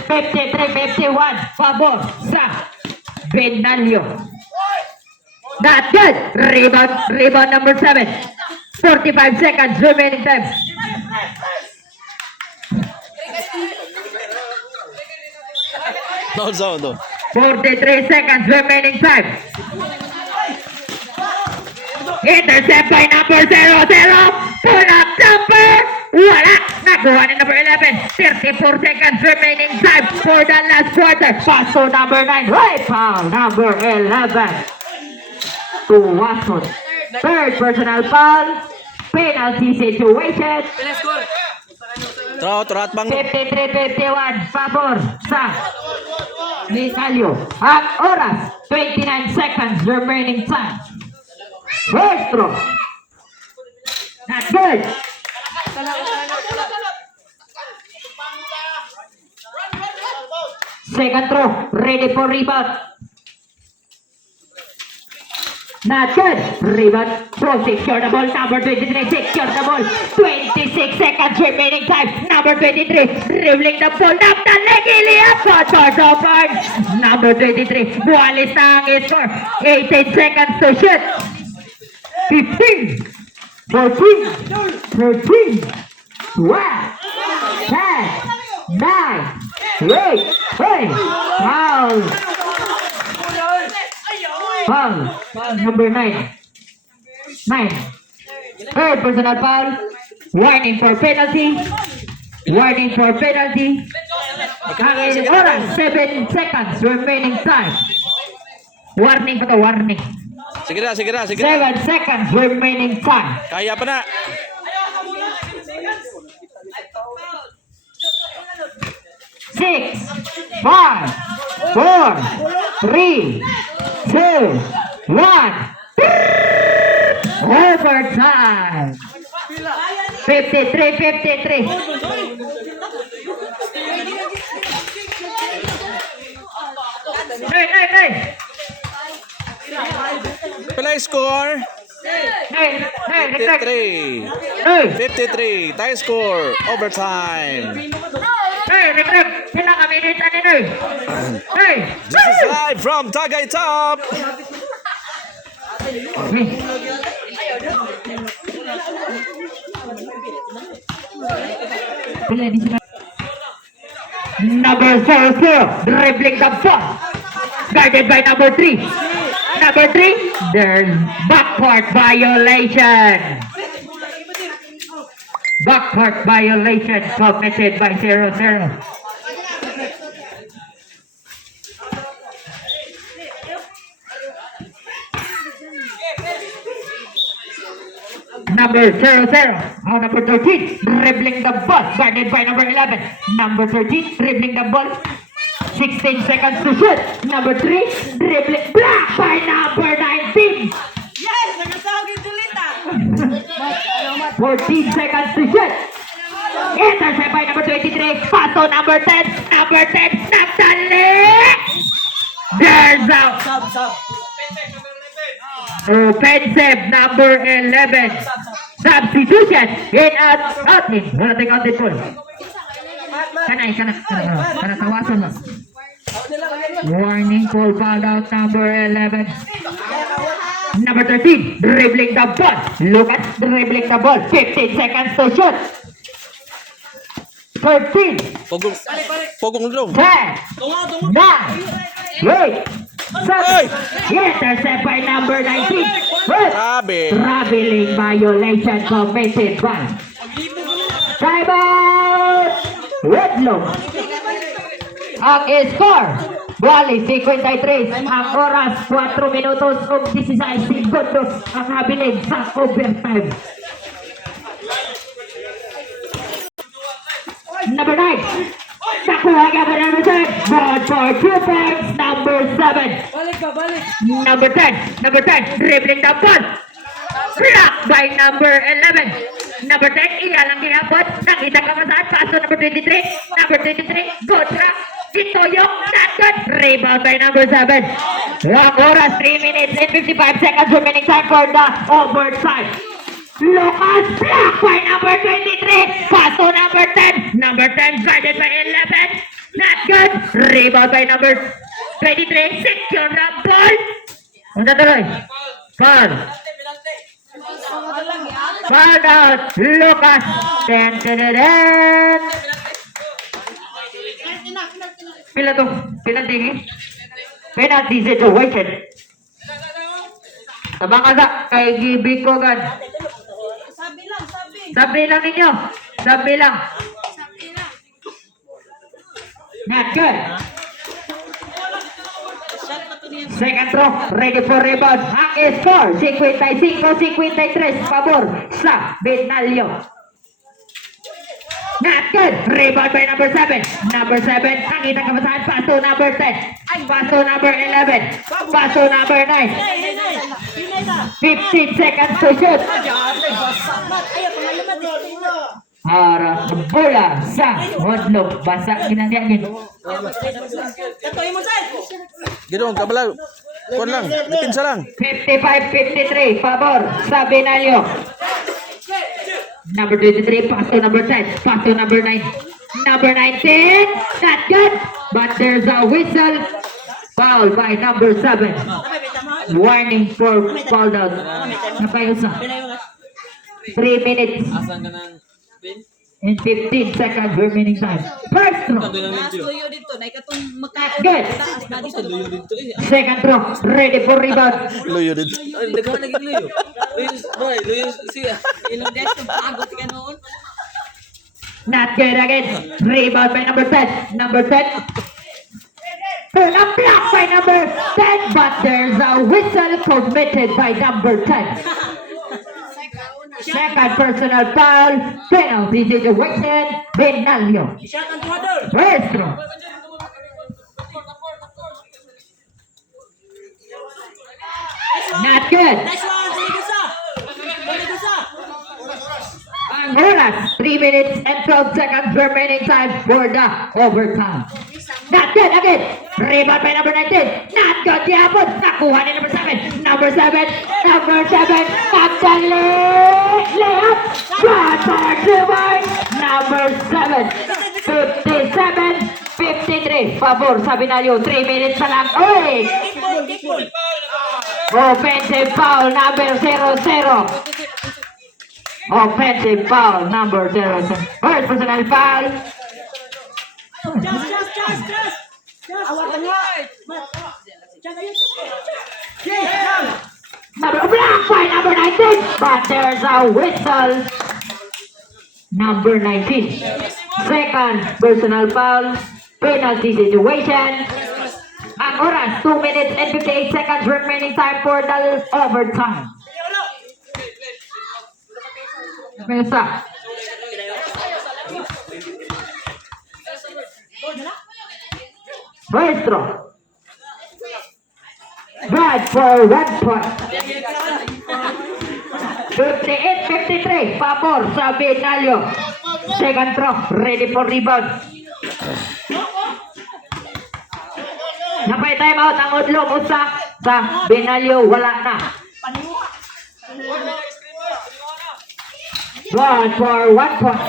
53-51. Pabor sa Bernalio. Not good. Rebound number 7. 45 seconds remaining time. No zone to. 43 seconds remaining time. Intercept by number 00. Pull up jumper. Wala. Nakuha ni number 11. 34 seconds remaining time for the last quarter. Pass to number 9. Right foul. Number 11. To Watson. Third personal foul. Penalty situation. Turat bang. 53-51. Pabor sa Bernalio. Ang oras, 29 seconds remaining time. First throw. Not good. Second throw. Ready for rebound. Not good. Rebound. So secure the ball. Number 23. Secure the ball. 26 seconds remaining time. Number 23. Dribbling the ball. Up the leg. Iliap. Short open. Number 23. Buwalis na ang score. 18 seconds to shoot. 15. 14. 13. 12. 10. 9. 8. Hey. Foul. Foul. Number 9. 9. Third personal foul. Warning for penalty. Warning for penalty. Ang oras, 7 seconds remaining time. Warning pa to, warning. Sige na. 7 seconds remaining time. Kaya pa na. 6, 5, 4, 3, 2, 1. Overtime. 53. Hey. Play score. Hey, retract. 53. Hey, 53. Tie score. Overtime. retract. Sila kami nita ni Noy. Hey. This is live from Tagaytap. Number 0, dribbling the ball. Guarded by number 3. Number 3, there's backcourt violation. Backcourt violation committed by 0. Number 0. Oh, number 13, dribbling the ball. Guarded by number 11. Number 13, dribbling the ball. 16 seconds to shoot. Number 3, dribbling. Blocked by number 19. Yes! Nagkasawagin ulit 14 seconds to shoot. Intercept by number 23. Pass to number 10. Number 10, Naftali. There's out. Sub. Offensive number 11. Substitution. In out in. Wala tayong counted ball. Kana tawasan mo. Warning for foul out number 11. Number 13, dribbling the ball. Lucas dribbling the ball. 15 seconds to shoot. 13, Pogong long. 10, 9, 8, 7. Intercept by number 19. Grabe. Traveling violation committed by. Timeout! Wedlock. Ang score, Wally 53. Ang oras, 4 minutos o 16 segundos ang habilin sa overtime. Number 9. Nakuha ka ba number 10? Ball for 2 points, number 7. Balik. Number 10, dribbling the ball. Blocked by number 11. Number 10, iyalang ginapot. Nakita ka masaan. Paso number 23. Number 23, good track. Ito yung not good. Rebound by number 7. Long oras, 3 minutes and 55 seconds remaining time for the overtime. Lucas blocked by number 23. Paso number 10. Number 10 guarded by 11. Not good. Rebound by number 23. Secure the ball. Ano tuloy? Foul. Foul out. Lucas. Ten. Pila to? Penalty. Penalty situation. Tabang asa kay Gibi Kogan. Sabi lang ninyo. Sabi lang. Not good. Second throw, ready for rebound. Ang score, 55-53, pabor sa Benalyo. Not good. Rebound by number 7. Number 7, nakita ka masahan. Paso number 10. Paso number 11. Paso number 9. 15 seconds to shoot. Harap bola sa Wedlock. Basa ginandiyan yun. Katoy mo sir. Ginoong kabala. Kuan lang. Napinsa lang. 55-53, pabor sa Benalyo. Number 23, pass to number 10, pass to number 9. Number 19, not good, but there's a whistle. Foul by number 7. Warning for foul out. Napayusa. 3 minutes and 15 seconds remaining time. First throw. Tuyo dito na ikatong Good. Second throw. Ready for rebound. Luyo dito. Nagawa na luyo. Luyo siya. ilong deso bago ka noon. Not good again. Rebound by number 10. Number 10. Pull up block by number 10. But there's a whistle committed by number 10. Second personal foul. Penalty situation. Benalyo. Shot ang tuwadol. Maestro. Not good. Nice one, Tuligusa. Tuligusa. Ang oras, 3 minutes and 12 seconds remaining time for the overtime. Not good again. Rebound by number 19. Not good. Diabot. Nakuha ni number 7. Number 7. Number 7. Nagdali. Layup. Shot for Dubai. Number 7. 57. 53. Favor sa Binalyo. 3 minutes na lang. Uy! Kickball. Offensive foul number 00. Offensive foul number 00. First personal foul. Just. Awatan nga. Diyan ayun. Yeah. Number block by number 19. But there's a whistle. Number 19. Second personal foul. Penalty situation. Ang oras, 2 minutes and 58 seconds remaining time for the overtime. Mesa. Maestro. Bad for 1 point. 58-53. Favor sa Binalyo. Second throw. Ready for rebound. Napay time out ang Udlong usa sa Binalyo. Wala na. Bad for 1 point.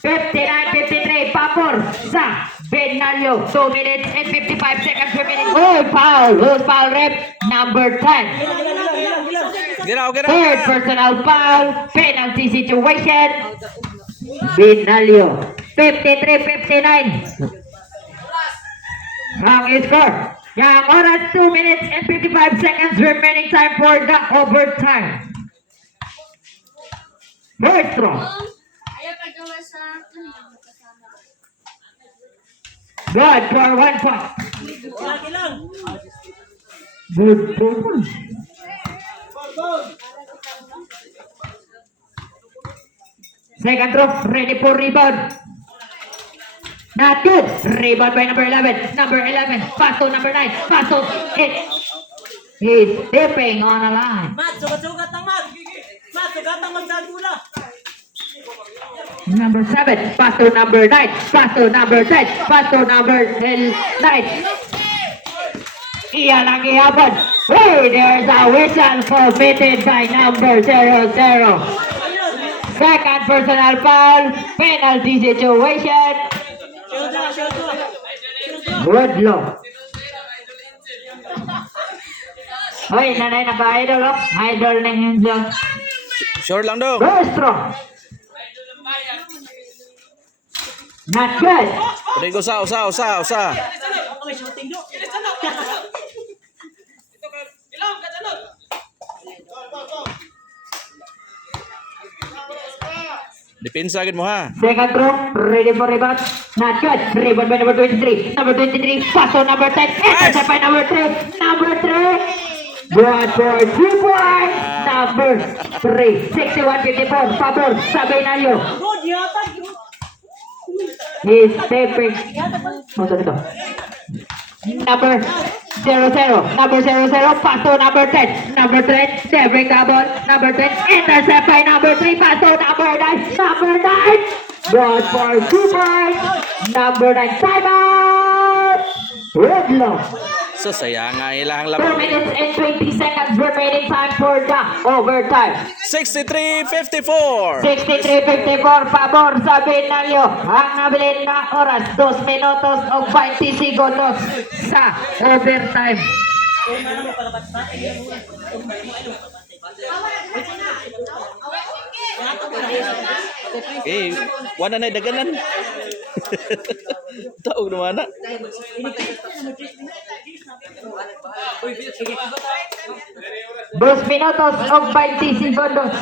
59-53. Favor sa Binalyo. 2 minutes and 55 seconds remaining. Oh, foul. Who's foul rep? Number 10. Get out. Third personal foul. Penalty situation. Binalyo. 53-59. Ang score. Yang oras 2 minutes and 55 seconds remaining time for the overtime. Maestro. Ayaw pagawa sa kasama. Good for 1 point. Ilang. Good for 1. Second throw, ready for rebound. Not good. Rebound by number 11. Number 11. Pass to number 9. Pass to 8. He's stepping on a line. Mat, sugat-sugat ang mat. Mat, sugat ang magdadula. Number 7. Pass to number 9. Pass to number 10. Pass to number 9. Iyan ang ihapon. Hey, there's a whistle committed by number 00. Second personal foul. Penalty situation. Good law. Hoy, nanay naka-idol oh. Idol na yun dyan. Short lang daw. Maestro. Not good. Rigo usa. Okay, shooting do. Depensa gid mo ha. Second throw, ready for rebound. Not good. Rebound by number 23. Number 23, pass to number 10. Intercept by number 3. Number 3. Good for 2 points. Number 3. 61-54. Favor sa Binalyo. Good, yata. He's stepping. Ito. Number 00. Number 00. Pass to number 10. Number 10. Stepping the ball. Number 10. Intercept by number 3. Pass to number 9. Number 9. Good for 2 points. Number 9. Timeout. Redlow. So sayang nga ilang 4 laban. minutes and 20 seconds remaining time for the overtime. 63-54. 63-54 favor sa Binalyo. Ang nabilin na oras 2 minutos o 20 segundos sa overtime. Eh, wala na daganan. Taog naman na. 2 minutos o 20 segundos.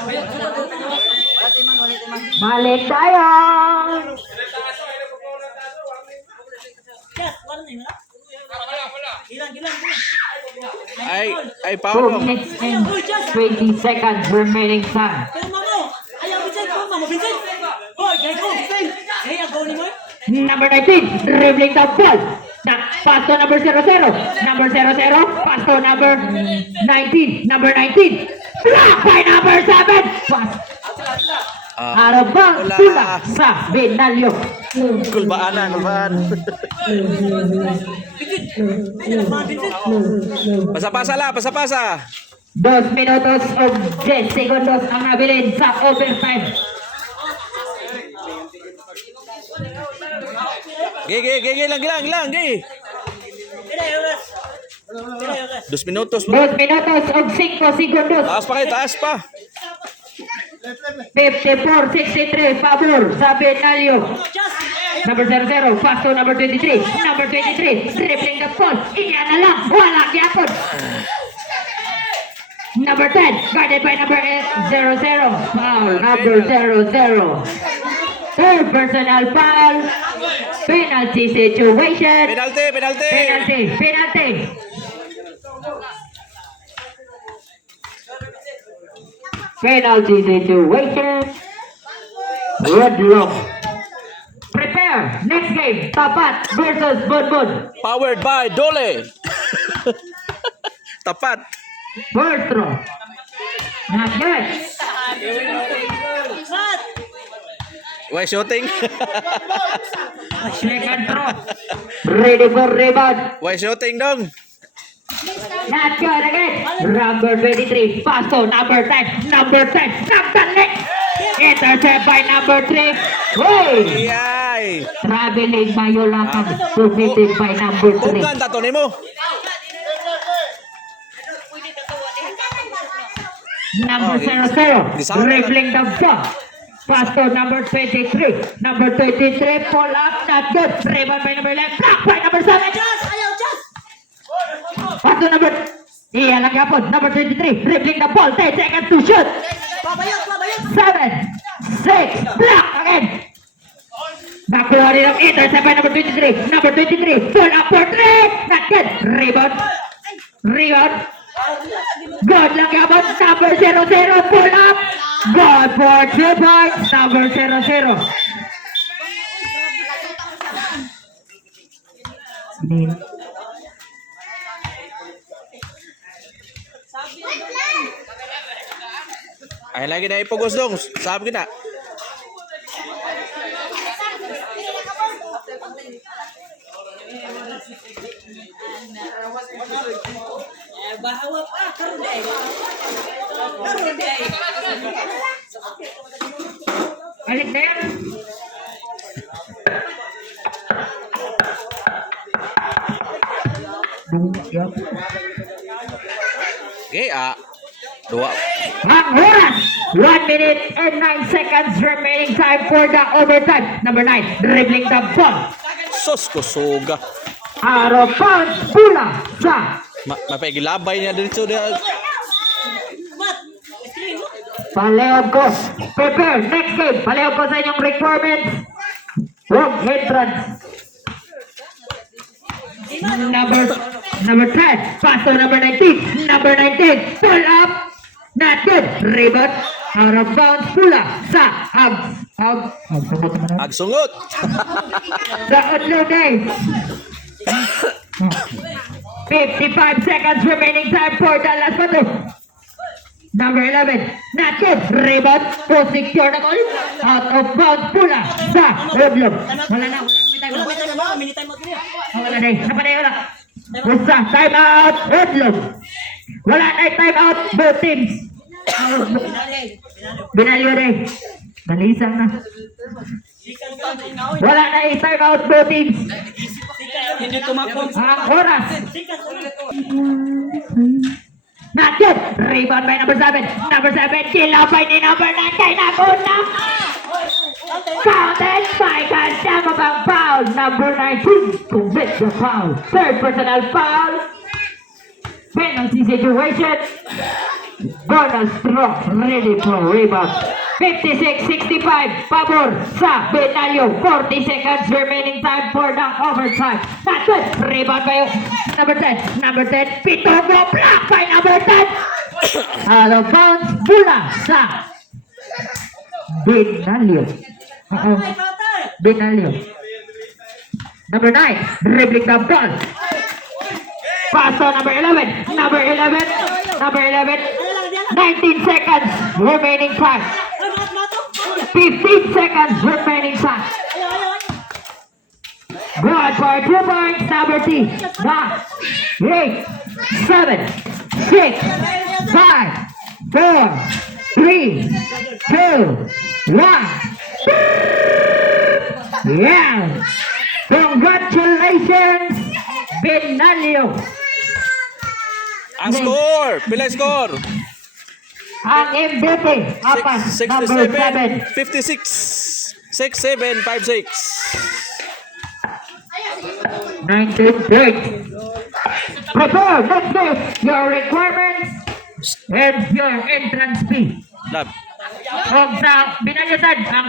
Balik tayo. Yes, wala na yun, ha? Gilang. Ay 2 power. minutes and 20 seconds remaining time. Kung mo. Ayaw, Vincent. Kung mo, Vincent. Hoy, gay ko. Hey, agaw ni mo. Number 19, dribbling the ball. Pass to number 00. Number 00, pass to number 19. Number 19, blocked by number 7. Pass. Out of bounds, pula sa Benalyo. Kulbaan na, kulbaan. Pasa-pasa la, pasa-pasa. 2 minutos o 10 segundos ang nabilin sa overtime. Gigi, lang, gigi. 2 minutos. 2 minutos o 5 segundos. Taas pa kayo, taas pa. 54-63, favor sa Benalyo. Number 00, pass to number 23. Number 23, dribbling the ball. Iyan na lang, wala gyapon. Number 10, guarded by number 00. Foul, number 00. Third personal foul. Penalty situation. Penalty. Penalty. Penalty situation. Red rock. Prepare. Next game. Tapat versus Bonbon. Powered by Dole. Tapat. First throw. Not good. Why shooting? Second throw. Ready for rebound. Why shooting dong? Not good again. Number 23. Pass to number 10. Number 10. Naptanik. Intercept by number 3. Hey! Iyay. Traveling Mayolakan. Submitted by number 3. Bukan tato nimo. Number 00. Dribbling the ball. Pass to number 23. Number 23. Pull up. Not good. Rebound by number 11. Block by number 7. Pass to number... Iyan lang yapon. Number 23. Dribbling the ball. 10 seconds to shoot. 7, 6. Block again. Nakuha rin ang intercept by number 23. Number 23. Pull up for 3. Not good. Rebound. Good lang yapon. Number 00. Pull up. Good for 2 points. Number 00. Ay lagi na ipugos dong. Sabi kita. Bahawa pa, karon day. Karon day. Balik na yan. Okay, dua. Ang oras, 1 minute and 9 seconds remaining time for the overtime. Number 9, dribbling the ball. Sos ko suga. Out of bounds, pula sa Mapagilabay niya dito. Palehog ko. Prepare, next game. Palehog ko sa inyong requirements. Wrong entrance. Number 10, pass to number 19. Number 19, pull up. Not good. Rebound. Out of bounds, pula sa Agsungot. the Utlo Day. 55 seconds remaining time for the last photo. Number 11, not good. Rebound, secure na goal. Out of bounds, pula sa Utlo. Wala na wala. Basta, time out, Utlo. Wala na time out, both teams. Benalyo rin. Nalisang na. Wala na time out, both teams. Hindi tumakbo. Ang oras. Not good. Rebound by number 7. Number 7, kill out by ni number 9. Kay Nagunam. Counted by Kasama foul. Number 19 commit the foul. Third personal foul. Penalty situation. Bonus drop. Ready for rebound. 56-65. Pabor sa Benalyo. 40 seconds remaining time for the overtime. Not good. Rebound by number 10. Number 10. Pitogo block by number 10. Out of bounds. Bula sa Benalyo. Benalyo. Number 9, dribbling the ball. Pass to number 11. Number 11. 19 seconds remaining time. 15 seconds remaining time. Good for 2 points, number T. 9, 8, 7, 6, 5, 4, 3, 2, 1. Yeah! Congratulations, Benalio! Ang score! Pila yung score? Ang MVP, apas, number 7. 56. 6-7, 5-6. 19 points. Prepare, let's do your requirements and your entrance fee. Lab. Huwag sa binayatan ang